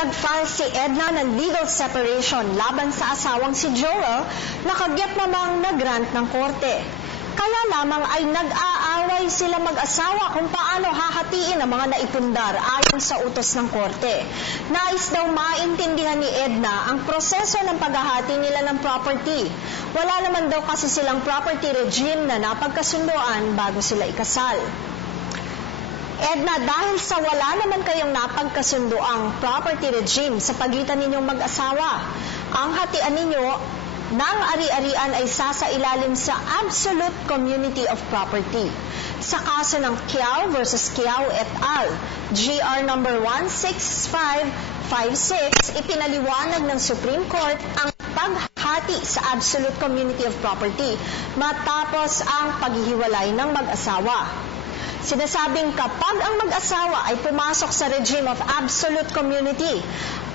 Nag-file si Edna ng legal separation laban sa asawang si Joel na kagyat namang nag-grant ng korte. Kaya lamang ay nag-aaway sila mag-asawa kung paano hahatiin ang mga naipundar ayon sa utos ng korte. Nais daw maintindihan ni Edna ang proseso ng paghahati nila ng property. Wala naman daw kasi silang property regime na napagkasunduan bago sila ikasal. Edna, dahil sa wala naman kayong napagkasunduang property regime sa pagitan ninyong mag-asawa, ang hatian ninyo ng ari-arian ay sasailalim sa Absolute Community of Property. Sa kaso ng Kiao versus Kiao et al., GR number 16556, ipinaliwanag ng Supreme Court ang paghati sa Absolute Community of Property matapos ang paghihiwalay ng mag-asawa. Sinasabing kapag ang mag-asawa ay pumasok sa regime of absolute community,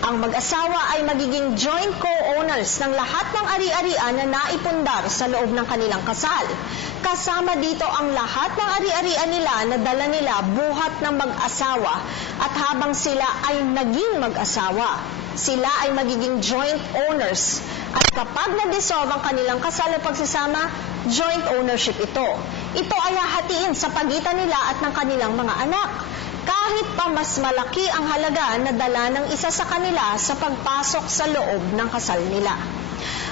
ang mag-asawa ay magiging joint co-owners ng lahat ng ari-arian na naipundar sa loob ng kanilang kasal. Kasama dito ang lahat ng ari-arian nila na dala nila buhat ng mag-asawa at habang sila ay naging mag-asawa, sila ay magiging joint owners. At kapag na-dissolve ang kanilang kasal o pagsasama, joint ownership ito. Ito ay hahatiin sa pagitan nila at ng kanilang mga anak. Kahit pa mas malaki ang halaga na dala ng isa sa kanila sa pagpasok sa loob ng kasal nila.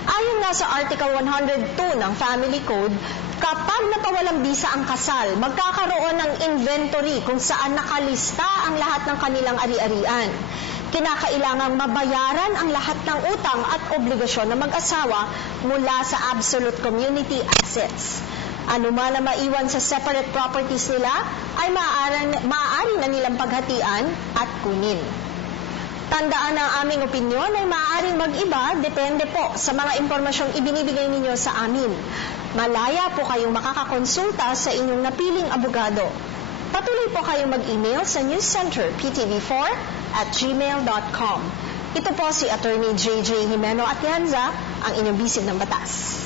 Ayon nga sa Article 102 ng Family Code, kapag napawalang bisa ang kasal, magkakaroon ng inventory kung saan nakalista ang lahat ng kanilang ari-arian. Kinakailangang mabayaran ang lahat ng utang at obligasyon ng mag-asawa mula sa absolute community assets. Ano man na maiwan sa separate properties nila ay maaari na nilang paghatian at kunin. Tandaan na ang aming opinyon ay maaaring mag-iba depende po sa mga impormasyong ibinibigay ninyo sa amin. Malaya po kayong makakakonsulta sa inyong napiling abogado. Patuloy po kayong mag-email sa newscenterptv4@gmail.com. Ito po si Attorney JJ Jimeno Atienza, ang inyong bisid ng batas.